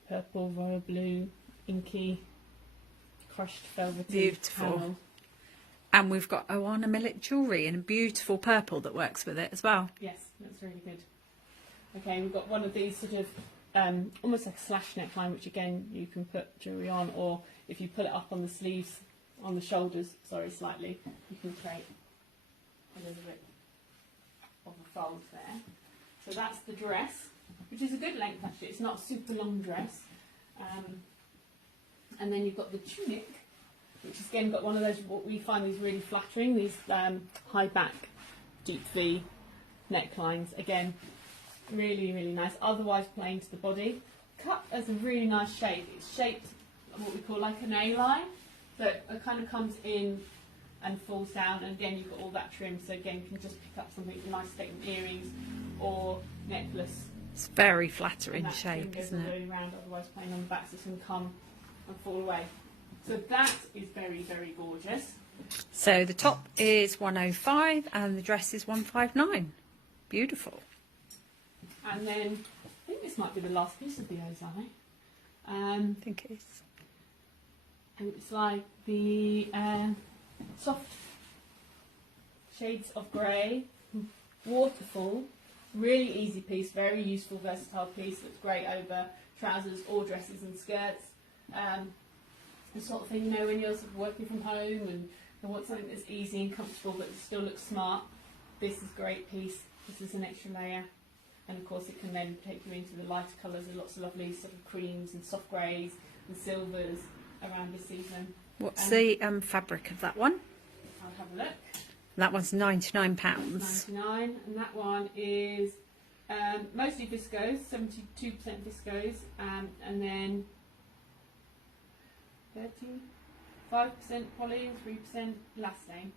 purple, royal blue, inky, crushed velvety Beautiful. panel. And we've got Oana Millet jewellery in a beautiful purple that works with it as well. Yes, that's really good. Okay, we've got one of these sort of almost like a slash neckline, which again you can put jewellery on, or if you pull it up on the sleeves, on the shoulders, sorry, slightly, you can create a little bit of a fold there. So that's the dress, which is a good length actually. It's not a super long dress. And then you've got the tunic, which has again got one of those, what we find these really flattering, these high back, deep V necklines. Again, really, really nice. Otherwise plain to the body. Cut as a really nice shape. It's shaped what we call like an A-line. So it kind of comes in and falls down, and again you've got all that trim. So again, you can just pick up something, nice statement earrings or necklace. It's very flattering And that shape, goes isn't all the it? way around, otherwise plain on the back, so it's going to come and fall away. So that is very, very gorgeous. So the top is 105 and the dress is 159. Beautiful. And then I think this might be the last piece of the Ozai. I think it is. And it's like the soft shades of grey, waterful, really easy piece, very useful, versatile piece. Looks great over trousers or dresses and skirts. The sort of thing, you know, when you're sort of working from home and you want something that's easy and comfortable but still looks smart. This is a great piece. This is an extra layer. And of course it can then take you into the lighter colours. There's lots of lovely sort of creams and soft greys and silvers around this season. What's the fabric of that one? I'll have a look. That one's £99. 99, and that one is mostly viscose, 72% viscose, and then 35% poly and 3% elastane.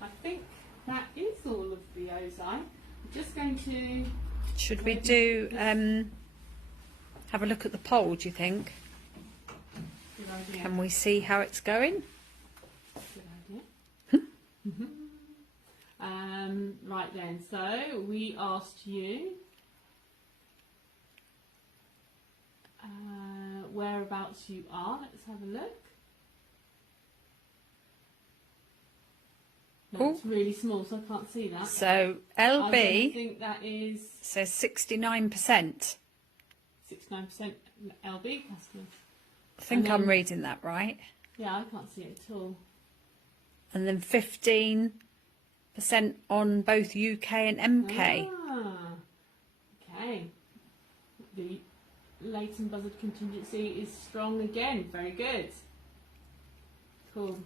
I think that is all of the Ozai. I'm just going to... Should we do, have a look at the poll, do you think? Good idea. Can we see how it's going? Good idea. Right then, so we asked you whereabouts you are. Let's have a look. No, it's really small, so I can't see that. So I LB think that is says 69%. 69% LB customers. I think And I'm then- reading that right. Yeah, I can't see it at all. And then 15% on both UK and MK. Ah, okay. The Leighton Buzzard contingency is strong again. Very good. Cool.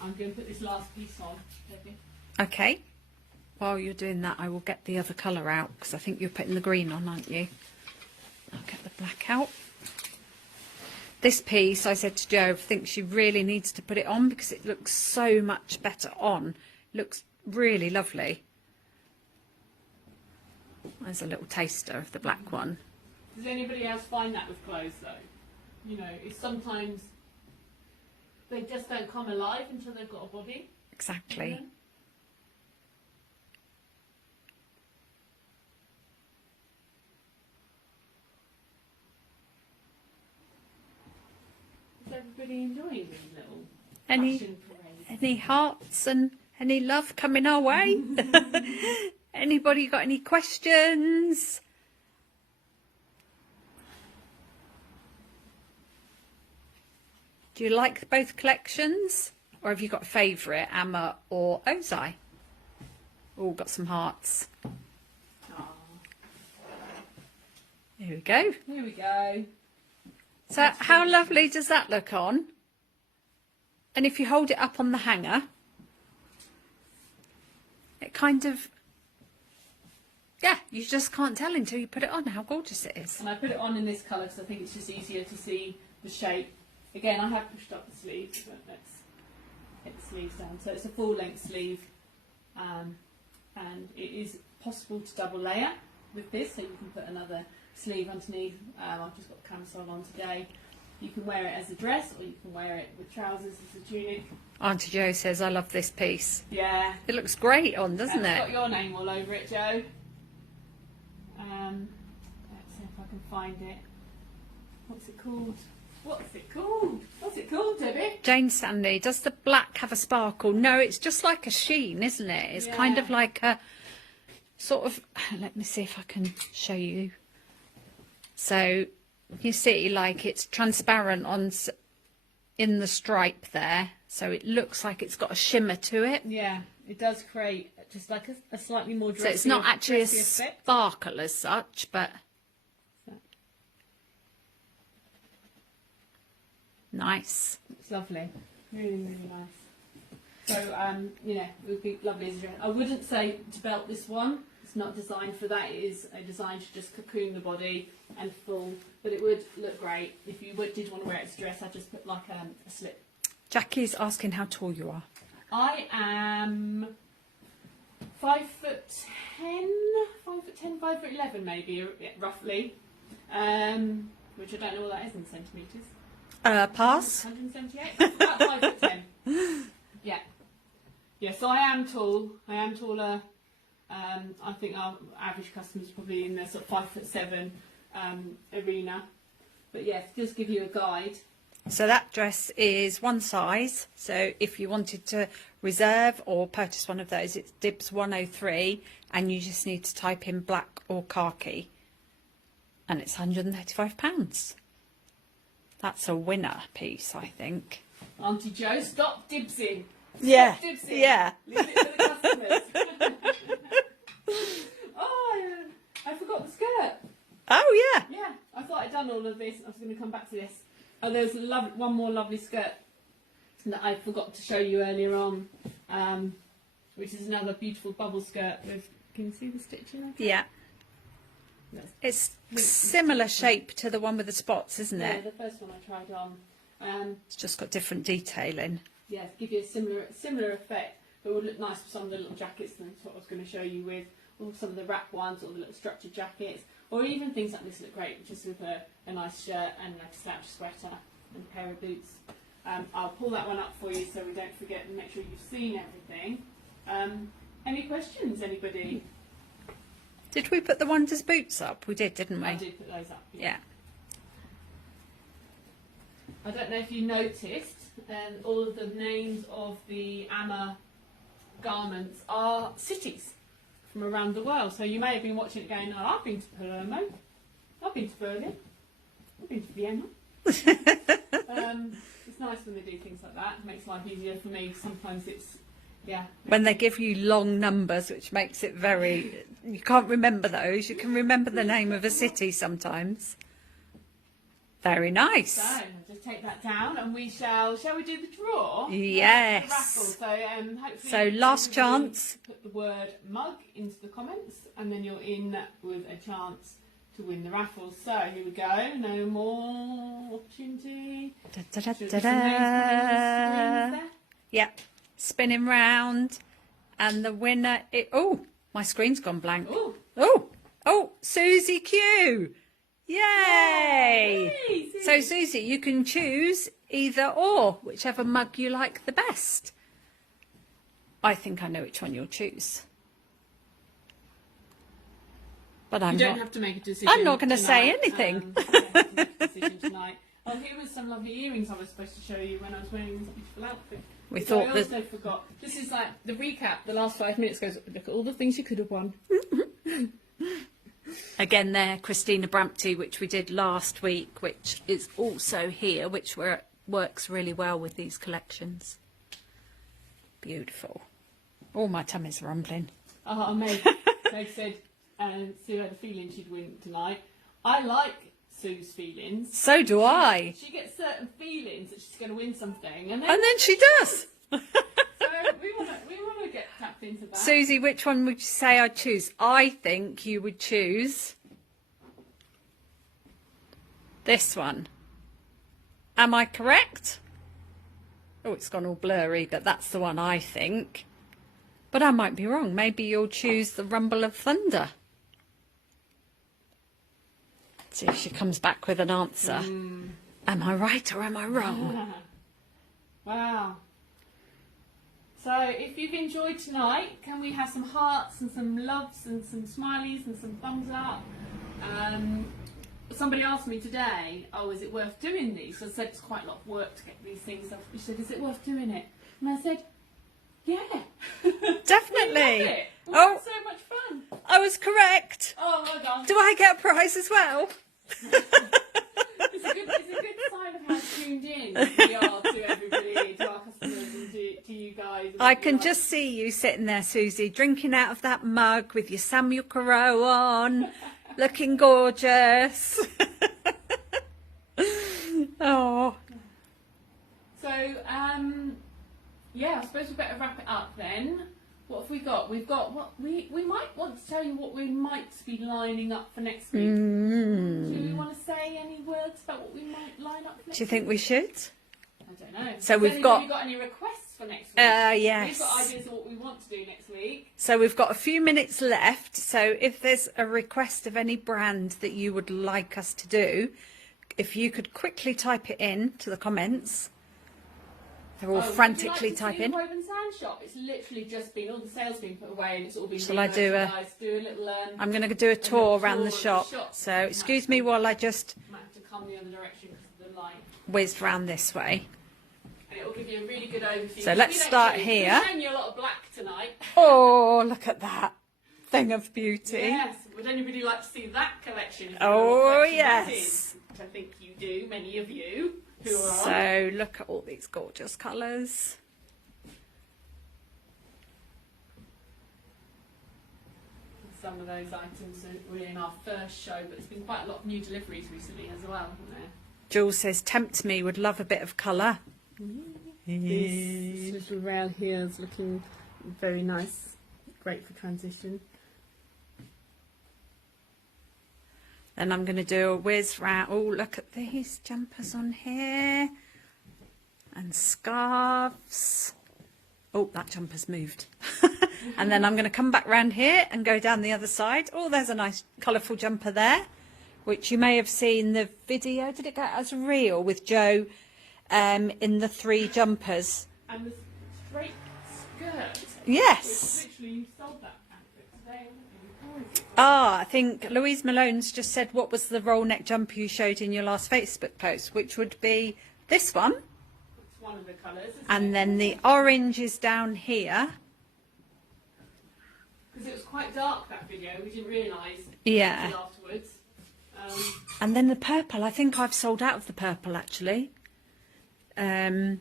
I'm going to put this last piece on. Debbie. Okay. While you're doing that, I will get the other colour out because I think you're putting the green on, aren't you? I'll get the black out. This piece, I said to Jo, I think she really needs to put it on because it looks so much better on. Looks really lovely. There's a little taster of the black one. Does anybody else find that with clothes though? You know, it's sometimes they just don't come alive until they've got a body. Exactly. everybody enjoying these little Any fashion parades? any hearts and any love coming our way? Anybody got any questions? Do you like both collections, or have you got a favourite, Amma or Ozai? All got some hearts. Aw. Here we go. Here we go. So how lovely does that look on? And if you hold it up on the hanger, it kind of, yeah, you just can't tell until you put it on how gorgeous it is. And I put it on in this colour because I think it's just easier to see the shape. Again, I have pushed up the sleeves, but let's get the sleeves down. So it's a full length sleeve, and it is possible to double layer with this, so you can put another sleeve underneath. I've just got camisole on today. You can wear it as a dress, or you can wear it with trousers as a tunic. Auntie Jo says, I love this piece. Yeah. It looks great on, doesn't It's it? got your name all over it, Jo. Let's see if I can find it. What's it called? What's it called? What's it called, Debbie? Jane Stanley, does the black have a sparkle? No, it's just like a sheen, isn't it? It's kind of like a sort of, let me see if I can show you. So you see, like it's transparent on in the stripe there, so it looks like it's got a shimmer to it. Yeah, it does create just like a slightly more dressy. So it's not actually a effect. sparkle as such, but nice. It's lovely, really, really nice. So you know, it would be lovely as a dress. I wouldn't say to belt this one. It's not designed for that. It is a design to just cocoon the body and full. But it would look great if you did want to wear it as a dress. I'd just put like a slip. Jackie's asking how tall you are. I am 5'10", 5'11" maybe, roughly. Which I don't know what that is in centimetres. Pass. 178? About 5'10". Yeah. Yeah, so I am tall. I am taller. I think our average customer is probably in the sort of 5'7" arena. But yes, just give you a guide. So that dress is one size. So if you wanted to reserve or purchase one of those, it's Dibs 103, and you just need to type in black or khaki, and it's £135. That's a winner piece, I think. Auntie Jo, stop dibsing. Yeah, Stop dibsing. yeah. Leave it to the customers. Oh, I forgot the skirt. Oh yeah. Yeah, I thought I'd done all of this. I was going to come back to this. Oh, there's one more lovely skirt that I forgot to show you earlier on, which is another beautiful bubble skirt with. Can you see the stitching? Okay? Yeah. It's similar shape to the one with the spots, isn't Yeah, it? the first one I tried on. It's just got different detailing. Yeah, give you a similar effect, but would look nice with some of the little jackets. And that's what I was going to show you with, or some of the wrap ones, or the little structured jackets, or even things like this look great, just with a nice shirt and like a slouch sweater and a pair of boots. I'll pull that one up for you so we don't forget, and make sure you've seen everything. Any questions, anybody? Did we put the Wonders boots up? We did, didn't we? I did put those up. Yeah. I don't know if you noticed, all of the names of the Amma garments are cities from around the world. So you may have been watching it going, oh, I've been to Palermo, I've been to Berlin, I've been to Vienna. It's nice when they do things like that. It makes life easier for me. Sometimes it's, yeah. When they give you long numbers, which makes it very... You can't remember those. You can remember the name of a city sometimes. Very nice. So just take that down, and we shall we do the draw? Yes. The raffle. So hopefully. So last chance. Put the word mug into the comments, and then you're in with a chance to win the raffle. So here we go. No more opportunity. Da, da, da, Should da, we put some names coming on the da. screens there? Yep. Spinning round, and the winner. Oh, my screen's gone blank. Ooh. Oh, Susie Q. Yay! Yay, So Susie. Susie, you can choose either or, whichever mug you like the best. I think I know which one you'll choose. But You I'm don't not. have to make a decision. I'm not going to say tonight. anything. You don't have to make a decision tonight. Oh, here was some lovely earrings I was supposed to show you when I was wearing this beautiful outfit. We So thought I that also forgot. This is like the recap. The last 5 minutes goes, look at all the things you could have won. again there, Christina Brampty, which we did last week, which is also here, which works really well with these collections. Beautiful. Oh, my tummy's rumbling. Meg said Sue had a feeling she'd win tonight. I like Sue's feelings. So do I. She gets certain feelings that she's going to win something, and And then she does. So we want to get tapped into that. Susie, which one would you say I'd choose? I think you would choose this one. Am I correct? Oh, it's gone all blurry, but that's the one I think. But I might be wrong. Maybe you'll choose the Rumble of Thunder. See if she comes back with an answer. Am I right or am I wrong? Wow. So if you've enjoyed tonight, can we have some hearts and some loves and some smileys and some thumbs up? Somebody asked me today, oh, is it worth doing these? I said it's quite a lot of work to get these things up. She said, is it worth doing it? And I said, yeah. Definitely. We love it. We Oh, had so much fun. I was correct. Oh, well done. Do I get a prize as well? It's a good sign of how tuned in we are to everybody, to our customers and to you guys. I can just see you sitting there, Susie, drinking out of that mug with your Samuel Corot on, looking gorgeous. Oh. So, yeah, I suppose we better wrap it up then. What have we got? We've got what we might want to tell you what we might be lining up for next week. Do we want to say any words about what we might line up for next Do you think we should? I don't know. So Has we've anybody got any requests for next week? Yes. We've got ideas of what we want to do next week. So we've got a few minutes left. So if there's a request of any brand that you would like us to do, if you could quickly type it in to the comments. They're all frantically typing. The Woven Sand Shop. It's literally just been all the sales being put away and it's all been. Shall I do a? Do a little. I'm going to do a tour around the shop. So excuse me while I just might have to come the other direction because of the light. whizzed round this way. And it will give you a really good overview. So let's start here. We're showing you a lot of black tonight. Oh, look at that thing of beauty. Yes. Would anybody like to see that collection? Oh yes. Which I think you do. Many of you. So look at all these gorgeous colours. Some of those items were in our first show, but there's been quite a lot of new deliveries recently as well, haven't there? Jules says, tempt me, would love a bit of colour. This little rail here is looking very nice. Great for transition. Then I'm going to do a whiz round. Oh, look at these jumpers on here. And scarves. Oh, that jumper's moved. And then I'm going to come back round here and go down the other side. Oh, there's a nice colourful jumper there, which you may have seen the video. Did it go as a reel with Joe in the 3 jumpers? And the straight skirt. Yes. Which literally you sold that outfit today, haven't you? Ah, I think Louise Malone's just said, what was the roll neck jumper you showed in your last Facebook post, which would be this one. It's one of the colours. And then the orange is down here. Because it was quite dark, that video. We didn't realise Yeah. until afterwards. And then the purple. I think I've sold out of the purple, actually. Okay,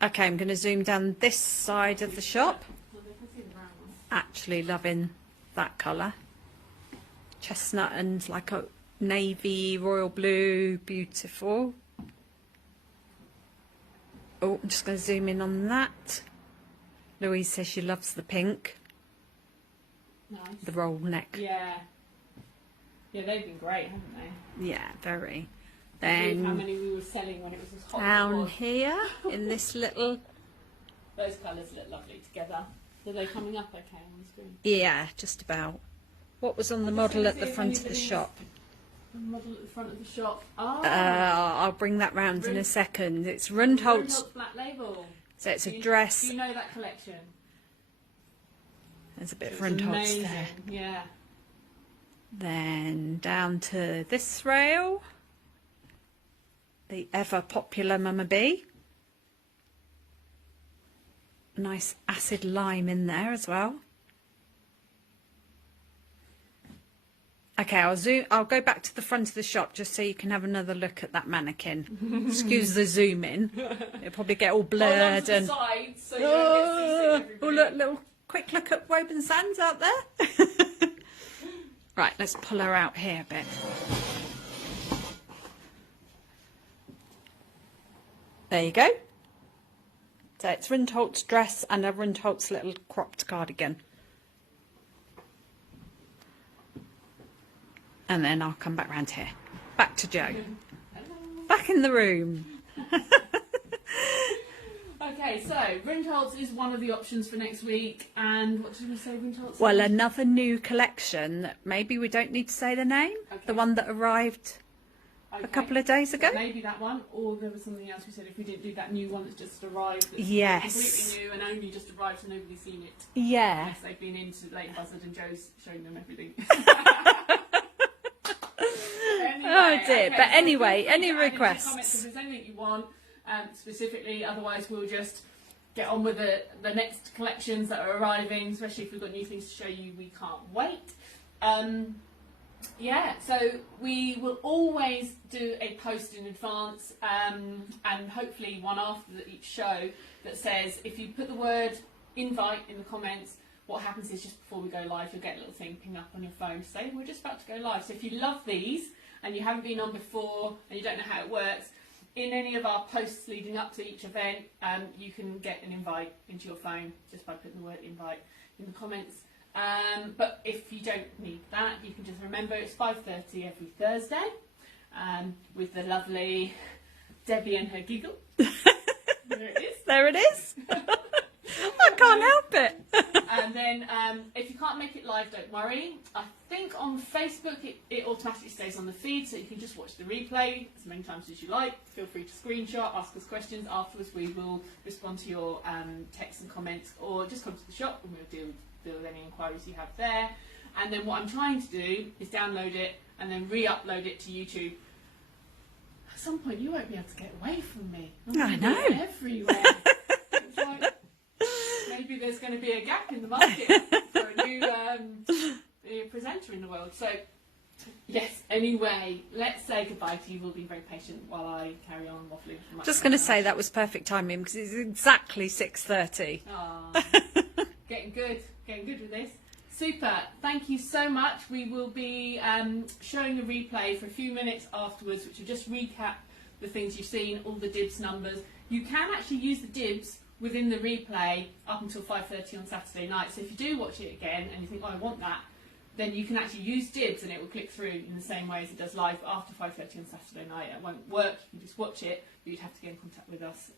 I'm going to zoom down this side of the shop. Well, they can see the brown one. Actually loving that colour. Chestnut and like a navy, royal blue. Beautiful. Oh, I'm just going to zoom in on that. Louise says she loves the pink. Nice. The roll neck. Yeah. Yeah, they've been great, haven't they? Yeah, very. How Then many we were selling when it was as hot as it down was. here in this little, Those colours look lovely together. Are they coming up okay on the screen? yeah, just about. What was on the model at the front of the shop? The model at the front of the shop. Oh, I'll bring that round in a second. It's Rundholt's, Rundholt's Black Label. so it's a Do dress. you know that collection? There's a bit of It's Rundholt's amazing. there. Yeah. Then down to this rail. the ever popular Mama B. Nice acid lime in there as well. Okay, I'll go back to the front of the shop just so you can have another look at that mannequin. Excuse the zoom in. It'll probably get all blurred and Sides, so you don't get oh, look, little quick look at Woburn Sands out there. Right, let's pull her out here a bit. There you go. So it's Rundholt's dress and a Rundholt's little cropped cardigan. And then I'll come back round here. Back to Jo. Back in the room. Okay, so Rundholt's is one of the options for next week. And what did we say Rundholt's? Well, another new collection that maybe we don't need to say the name. Okay. The one that arrived a couple of days ago. So maybe that one, or there was something else we said if we didn't do that new one that's just arrived. That's Yes. completely new and only just arrived, so nobody's seen it. Yeah. Yes, they've been into Late Buzzard and Joe's showing them everything. Oh dear. Okay, But so anyway, feel free any to add in the requests? comments if there's anything you want specifically. Otherwise, we'll just get on with the next collections that are arriving. Especially if we've got new things to show you, we can't wait. Yeah, so we will always do a post in advance, and hopefully one after each show that says if you put the word invite in the comments. What happens is just before we go live, you'll get a little thing ping up on your phone to say we're just about to go live. So if you love these and you haven't been on before and you don't know how it works, in any of our posts leading up to each event, you can get an invite into your phone just by putting the word invite in the comments. But if you don't need that, you can just remember it's 5:30 every Thursday with the lovely Debbie and her giggle. There it is. There it is. I can't help it. And then if you can't make it live, don't worry. I think on Facebook it automatically stays on the feed, so you can just watch the replay as many times as you like. Feel free to screenshot, ask us questions. Afterwards we will respond to your texts and comments, or just come to the shop and we'll deal with any inquiries you have there. And then what I'm trying to do is download it and then re-upload it to YouTube. At some point you won't be able to get away from me. I know. Everywhere. It's like, maybe there's going to be a gap in the market for a new presenter in the world. So, yes, anyway, let's say goodbye to you. We'll be very patient while I carry on waffling. Just going to say that was perfect timing because it's exactly 6:30. Getting good with this. Super, thank you so much. We will be showing a replay for a few minutes afterwards, which will just recap the things you've seen, all the dibs numbers. You can actually use the dibs within the replay up until 5:30 on Saturday night. So if you do watch it again and you think, oh, I want that, then you can actually use dibs and it will click through in the same way as it does live after 5:30 on Saturday night. It won't work, you can just watch it, but you'd have to get in contact with us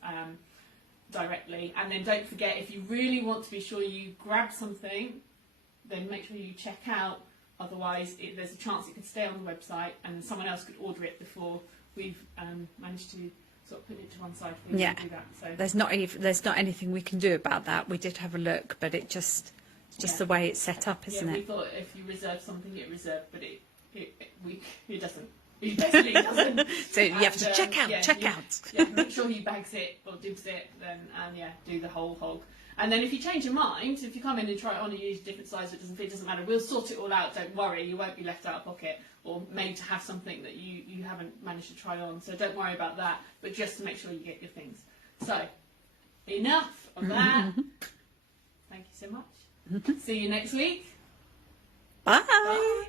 directly. And then don't forget, if you really want to be sure you grab something, then make sure you check out. Otherwise, there's a chance it could stay on the website and someone else could order it before we've managed to sort of put it to one side for you to do that. So There's not anything we can do about that. We did have a look, but it's just the way it's set up, isn't we it? thought if you reserve something, it reserved, but it doesn't. It basically doesn't. So you have to check out. Yeah, make sure you bags it or dibs it, then do the whole hog. And then if you change your mind, if you come in and try it on and you use a different size that doesn't fit, it doesn't matter. We'll sort it all out. Don't worry. You won't be left out of pocket or made to have something that you haven't managed to try on. So don't worry about that. But just to make sure you get your things. So enough of that. Thank you so much. See you next week. Bye. Bye.